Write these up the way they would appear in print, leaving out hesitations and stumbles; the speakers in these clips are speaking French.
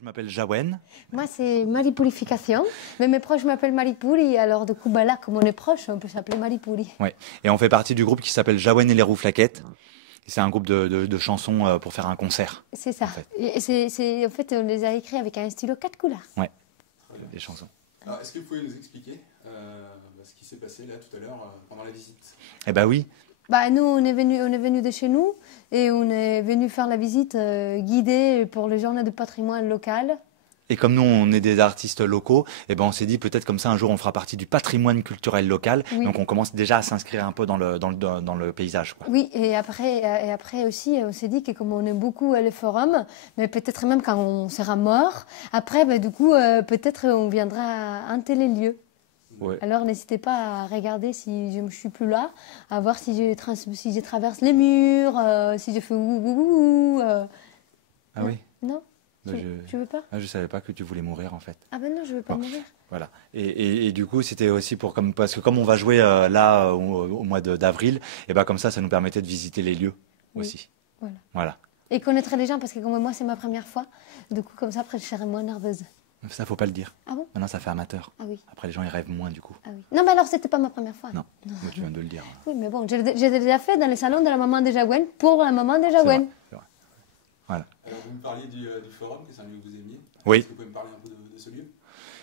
Je m'appelle Jawen. Moi, c'est Marie Purification, mais mes proches m'appellent Marie Puri, alors du coup, bah là, comme on est proches, on peut s'appeler Marie Puri. Ouais. Et on fait partie du groupe qui s'appelle Jawen et les Rouflaquettes. C'est un groupe de chansons pour faire un concert. C'est ça. En fait. Et en fait, on les a écrits avec un stylo 4 couleurs. Ouais, des chansons. Alors, est-ce que vous pouvez nous expliquer ce qui s'est passé là tout à l'heure pendant la visite? Eh ben oui. Bah, nous, on est venu de chez nous et on est venu faire la visite guidée pour les journées de patrimoine local. Et comme nous, on est des artistes locaux, eh ben on s'est dit peut-être comme ça un jour on fera partie du patrimoine culturel local. Oui. Donc on commence déjà à s'inscrire un peu dans le paysage, quoi. Oui, et après aussi, on s'est dit que comme on aime beaucoup les forums, mais peut-être même quand on sera mort, après, bah, du coup, peut-être on viendra hanter les lieux. Ouais. Alors n'hésitez pas à regarder si je ne suis plus là, à voir si je traverse les murs, si je fais ouh. Ah oui. Non, Bah, tu veux pas? je savais pas que tu voulais mourir en fait. Ah ben non, je veux pas Bon. mourir. Voilà. Et du coup, c'était aussi parce que comme on va jouer là au mois d'avril, et ben comme ça nous permettait de visiter les lieux aussi. Voilà. Voilà. Et connaître les gens parce que comme moi c'est ma première fois, du coup comme ça après je serai moins nerveuse. Ça, faut pas le dire. Ah bon? Maintenant, ça fait amateur. Ah oui. Après, les gens, ils rêvent moins du coup. Ah oui. Non mais alors c'était pas ma première fois. Non, mais tu viens de le dire. Oui mais bon, j'ai déjà fait dans les salons de la maman de Jawen pour la maman de C'est Jawen. vrai, c'est vrai. Voilà. Alors, vous me parliez du forum, que c'est un lieu que vous aimiez. Oui. Est-ce que vous pouvez me parler un peu de ce lieu?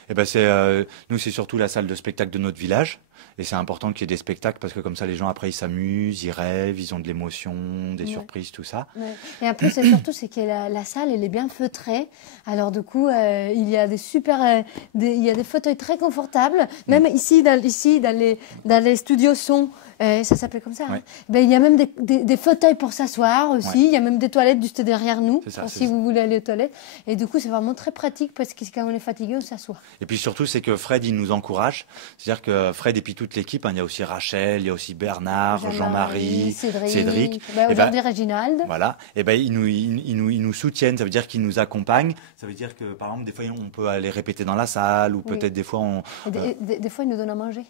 Eh ben nous, c'est surtout la salle de spectacle de notre village. Et c'est important qu'il y ait des spectacles parce que comme ça, les gens, après, ils s'amusent, ils rêvent, ils ont de l'émotion, des surprises, tout ça. Ouais. Et après, c'est surtout c'est que la salle, elle est bien feutrée. Alors du coup, il y a il y a des fauteuils très confortables. Même ici, dans les studios son, ça s'appelle comme ça. Ouais. Hein. Ben, il y a même des fauteuils pour s'asseoir aussi. Ouais. Il y a même des toilettes juste derrière nous, C'est ça, pour c'est si ça. vous voulez aller aux toilettes. Et du coup, c'est vraiment très pratique parce que quand on est fatigué, on s'assoit. Et puis surtout, c'est que Fred, il nous encourage. C'est-à-dire que Fred et puis toute l'équipe, hein, il y a aussi Rachel, il y a aussi Bernard, Jean-Marie, Cédric. Ben, Et ben, aujourd'hui, Réginald. voilà. Et ben ils nous soutiennent. Ça veut dire qu'ils nous accompagnent. Ça veut dire que par exemple, des fois, on peut aller répéter dans la salle ou Oui. peut-être des fois Et des fois, ils nous donnent à manger.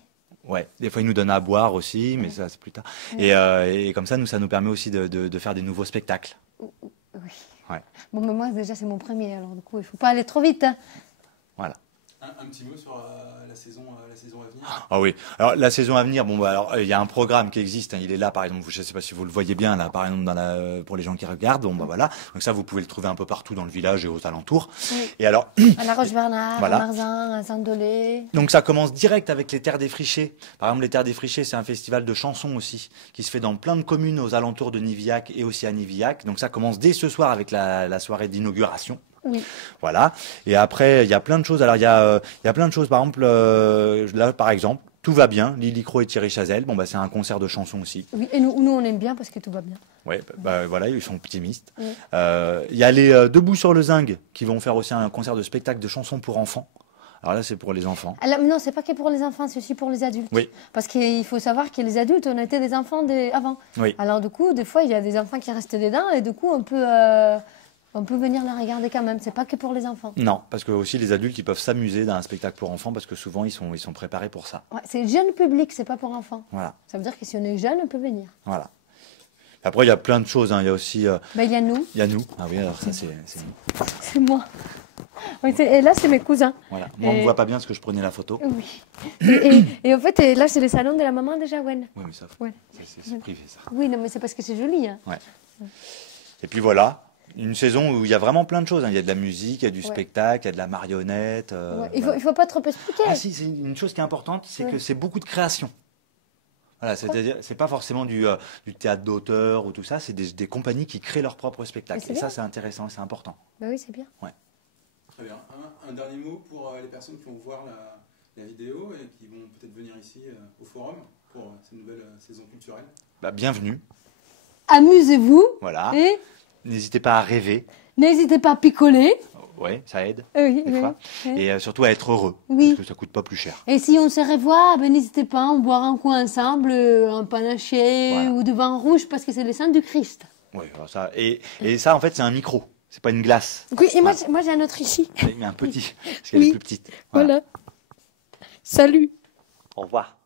ouais, des fois ils nous donnent à boire aussi, mais ça c'est plus tard. Oui. Et comme ça, ça nous permet aussi de faire des nouveaux spectacles. Oui. Ouais. Bon, mais moi, déjà, c'est mon premier. Alors du coup, il ne faut pas aller trop vite. Hein. Voilà. Un petit mot sur la saison à venir. Ah oui. Alors la saison à venir, bon bah alors il y a un programme qui existe. Hein, il est là, par exemple. Je ne sais pas si vous le voyez bien là, par exemple pour les gens qui regardent. Bon bah voilà. Donc ça, vous pouvez le trouver un peu partout dans le village et aux alentours. Oui. Et alors. À La Roche-Bernard, Voilà. à Marzin, à Saint-Dolé. Donc ça commence direct avec les Terres Défrichées. Par exemple, les Terres Défrichées, c'est un festival de chansons aussi, qui se fait dans plein de communes aux alentours de Nivillac et aussi à Nivillac. Donc ça commence dès ce soir avec la soirée d'inauguration. Oui. Voilà. Et après, il y a plein de choses. Alors il y a plein de choses. Par exemple, là, par exemple, Tout va bien, Lily Croix et Thierry Chazelle. Bon bah c'est un concert de chansons aussi. Oui. Et nous, on aime bien parce que tout va bien. Ouais, bah voilà, ils sont optimistes. Oui. Il y a les Debout sur le Zinc qui vont faire aussi un concert de spectacle de chansons pour enfants. Alors là, c'est pour les enfants. Alors, non, c'est pas que pour les enfants, c'est aussi pour les adultes. Oui. Parce qu'il faut savoir que les adultes, on était des enfants avant. Oui. Alors du coup, des fois, il y a des enfants qui restent dedans et du coup, on peut venir la regarder quand même. C'est pas que pour les enfants. Non, parce que aussi les adultes, ils peuvent s'amuser dans un spectacle pour enfants parce que souvent, ils sont préparés pour ça. Ouais, c'est jeune public, c'est pas pour enfants. Voilà, Ça veut dire que si on est jeune, on peut venir. voilà. Après, il y a plein de choses. Hein. Il y a aussi, Ben, il y a nous, il y a nous. Ah oui, alors ça, c'est nous. c'est moi. Oui, et là, c'est mes cousins. Voilà. Moi, on ne Et- voit pas bien parce que je prenais la photo. Oui. Et en fait, là, c'est le salon de la maman de Jawen. Oui, mais ça, Ouais. c'est privé, ça. Oui, non, mais c'est parce que c'est joli. Hein. Ouais. Et puis voilà, une saison où il y a vraiment plein de choses. Hein. Il y a de la musique, il y a du Ouais. spectacle, il y a de la marionnette. Ouais. Voilà. Il faut pas trop expliquer. Ah si, c'est une chose qui est importante, c'est Ouais. que c'est beaucoup de création. Voilà, c'est-à-dire, c'est pas forcément du théâtre d'auteur ou tout ça, c'est des compagnies qui créent leur propre spectacle. Mais c'est Et ça, bien. c'est intéressant, c'est important. Ben oui, c'est bien. Très bien. Un dernier mot pour les personnes qui vont voir la vidéo et qui vont peut-être venir ici au forum pour cette nouvelle saison culturelle. Bah, bienvenue, Amusez-vous voilà. et N'hésitez pas à rêver. n'hésitez pas à picoler. Ouais, ça aide, Oui, des oui, fois. oui. Et surtout à être heureux, Oui. parce que ça coûte pas plus cher. Et si on se revoit, ben n'hésitez pas, on boira un coup ensemble, un panaché Voilà. ou du vin rouge parce que c'est le sang du Christ. Ouais, alors ça, et ça, en fait, c'est un micro, c'est pas une glace. Oui, et Voilà. moi j'ai un autre ici. Mais un petit, parce qu'elle est Oui. plus petite. Voilà. Salut. Au revoir.